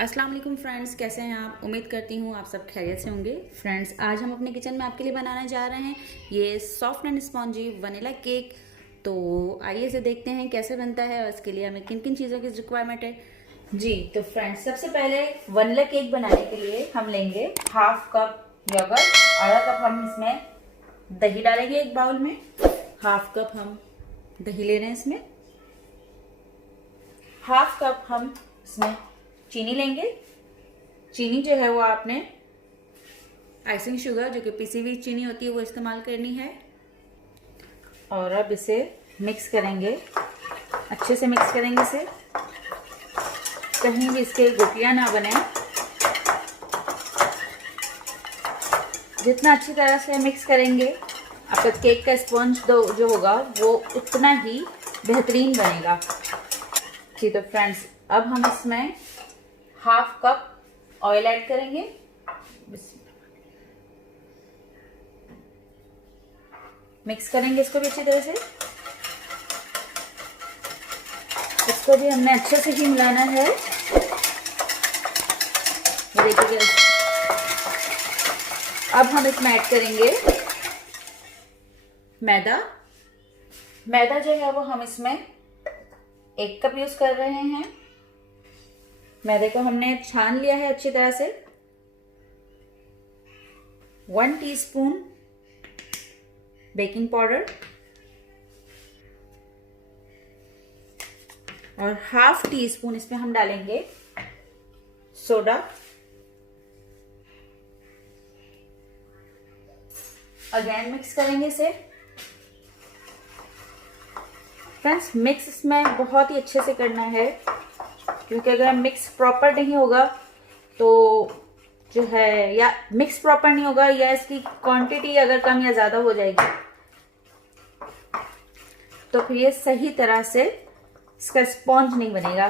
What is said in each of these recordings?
अस्सलाम वालेकुम फ्रेंड्स, कैसे हैं आप। उम्मीद करती हूँ आप सब खैरियत से होंगे। फ्रेंड्स, आज हम अपने किचन में आपके लिए बनाने जा रहे हैं ये soft and spongy vanilla cake. तो आइए इसे देखते हैं कैसे बनता है और इसके लिए हमें किन किन चीज़ों की रिक्वायरमेंट है। जी तो फ्रेंड्स, सबसे पहले वनीला केक बनाने के लिए हम लेंगे हाफ कप योगर्ट, आधा कप हम इसमें दही डालेंगे एक बाउल में, हाफ कप हम दही ले रहे हैं इसमें, हाफ कप हम इसमें चीनी लेंगे। चीनी जो है वो आपने आइसिंग शुगर, जो कि पिसी हुई चीनी होती है, वो इस्तेमाल करनी है। और अब इसे मिक्स करेंगे, अच्छे से मिक्स करेंगे इसे, कहीं भी इसके गुठलियां ना बने। जितना अच्छी तरह से मिक्स करेंगे आपका केक का स्पंज जो होगा वो उतना ही बेहतरीन बनेगा। जी तो फ्रेंड्स, अब हम इसमें हाफ कप ऑयल ऐड करेंगे। मिक्स करेंगे इसको भी अच्छी तरह से। इसको भी हमने अच्छे से ही मिलाना है। ये देखिए, अब हम इसमें ऐड करेंगे मैदा। मैदा जो है वो हम इसमें 1 कप यूज कर रहे हैं। मैदे को हमने छान लिया है अच्छी तरह से। 1 टीस्पून बेकिंग पाउडर और हाफ टी स्पून इसमें हम डालेंगे सोडा। अगेन मिक्स करेंगे इसे। फ्रेंड्स, मिक्स इसमें बहुत ही अच्छे से करना है, क्योंकि अगर मिक्स प्रॉपर नहीं होगा तो जो है, या मिक्स प्रॉपर नहीं होगा या इसकी क्वांटिटी अगर कम या ज़्यादा हो जाएगी तो फिर ये सही तरह से इसका स्पॉन्ज नहीं बनेगा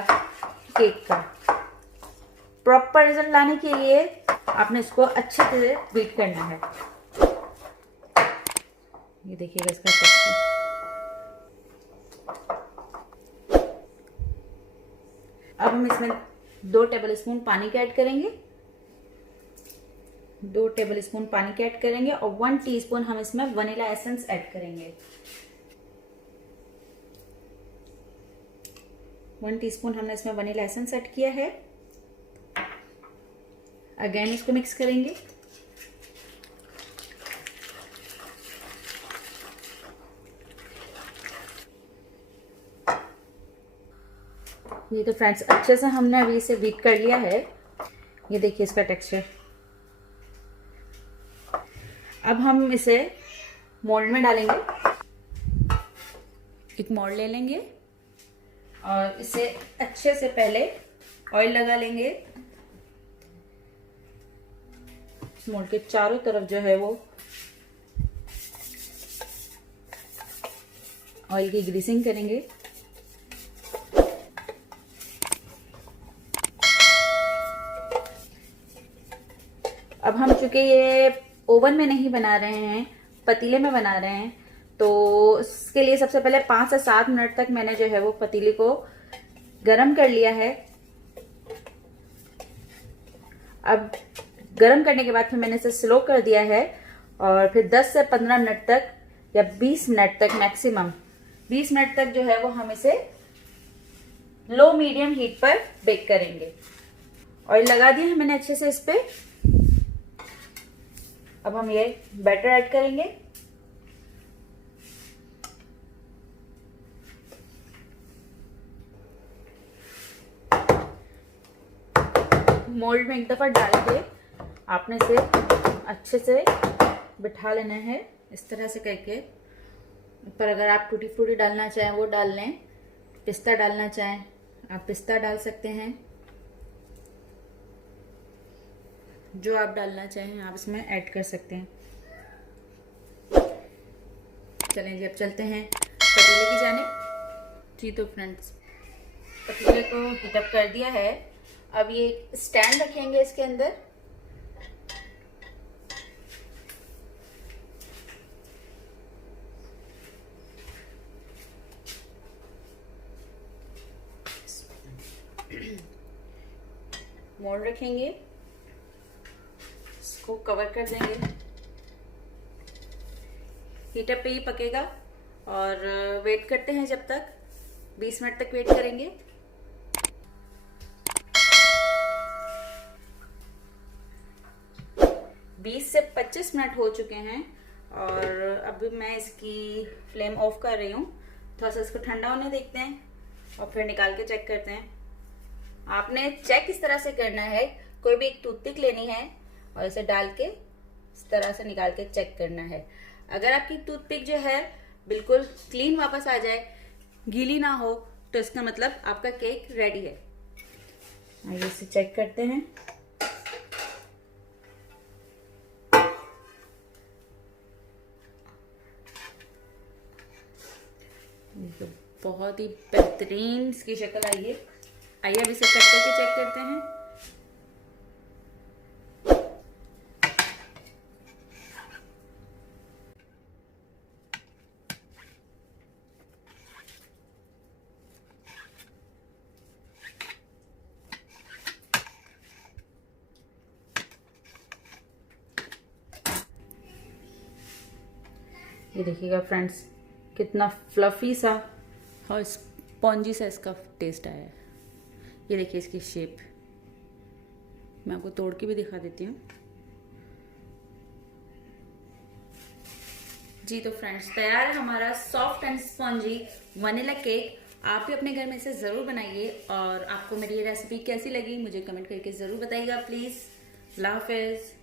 केक का। प्रॉपर रिजल्ट लाने के लिए आपने इसको अच्छे से बीट करना है। ये देखिएगा इसका टेक्सचर। अब हम इसमें 2 टेबल स्पून पानी का ऐड करेंगे। 2 टेबल स्पून पानी का ऐड करेंगे और 1 टीस्पून हम इसमें वनीला एसेंस ऐड करेंगे। 1 टीस्पून हमने इसमें वनीला एसेंस ऐड किया है। अगेन इसको मिक्स करेंगे। ये तो फ्रेंड्स, अच्छे से हमने अभी इसे बीट कर लिया है। ये देखिए इसका टेक्सचर। अब हम इसे मोल्ड में डालेंगे। एक मोल्ड ले लेंगे और इसे अच्छे से पहले ऑयल लगा लेंगे। इस मोल्ड के चारों तरफ जो है वो ऑयल की ग्रीसिंग करेंगे। अब हम चूंकि ये ओवन में नहीं बना रहे हैं, पतीले में बना रहे हैं, तो इसके लिए सबसे पहले 5 से 7 मिनट तक मैंने जो है वो पतीले को गरम कर लिया है। अब गरम करने के बाद फिर मैंने इसे स्लो कर दिया है और फिर 10 से 15 मिनट तक या 20 मिनट तक, मैक्सिमम 20 मिनट तक जो है वो हम इसे लो मीडियम हीट पर बेक करेंगे। ऑयल लगा दिया है मैंने अच्छे से इस पे। अब हम ये बैटर ऐड करेंगे। मोल्ड में एक दफा डाल के आपने इसे अच्छे से बिठा लेना है, इस तरह से करके। ऊपर अगर आप टूटी फ्रूटी डालना चाहें वो डाल लें, पिस्ता डालना चाहें आप पिस्ता डाल सकते हैं। जो आप डालना चाहें आप इसमें ऐड कर सकते हैं। चलें जी, अब चलते हैं पतीले की जाने। जी तो फ्रेंड्स, पतीले को हीटअप कर दिया है। अब ये स्टैंड रखेंगे इसके अंदर। मोल्ड रखेंगे, इसको कवर कर देंगे। हीटर पे ही पकेगा और वेट करते हैं जब तक, 20 मिनट तक वेट करेंगे। बीस से 25 मिनट हो चुके हैं और अब मैं इसकी फ्लेम ऑफ कर रही हूँ। थोड़ा सा इसको ठंडा होने देखते हैं और फिर निकाल के चेक करते हैं। आपने चेक इस तरह से करना है, कोई भी एक टूथपिक लेनी है और इसे डाल के इस तरह से निकाल के चेक करना है। अगर आपकी टूथपिक जो है बिल्कुल क्लीन वापस आ जाए, गीली ना हो, तो इसका मतलब आपका केक रेडी है। आइए इसे चेक करते हैं। बहुत ही बेहतरीन इसकी शक्ल आई है। आइए अब इसे कट करके चेक करते हैं। ये देखिएगा फ्रेंड्स, कितना फ्लफी सा और स्पॉन्जी सा इसका टेस्ट आया है। ये देखिए इसकी शेप, मैं आपको तोड़ के भी दिखा देती हूँ। जी तो फ्रेंड्स, तैयार है हमारा soft and spongy vanilla cake. आप भी अपने घर में इसे ज़रूर बनाइए और आपको मेरी ये रेसिपी कैसी लगी मुझे कमेंट करके ज़रूर बताइएगा प्लीज़। अल्लाह हाफिज़।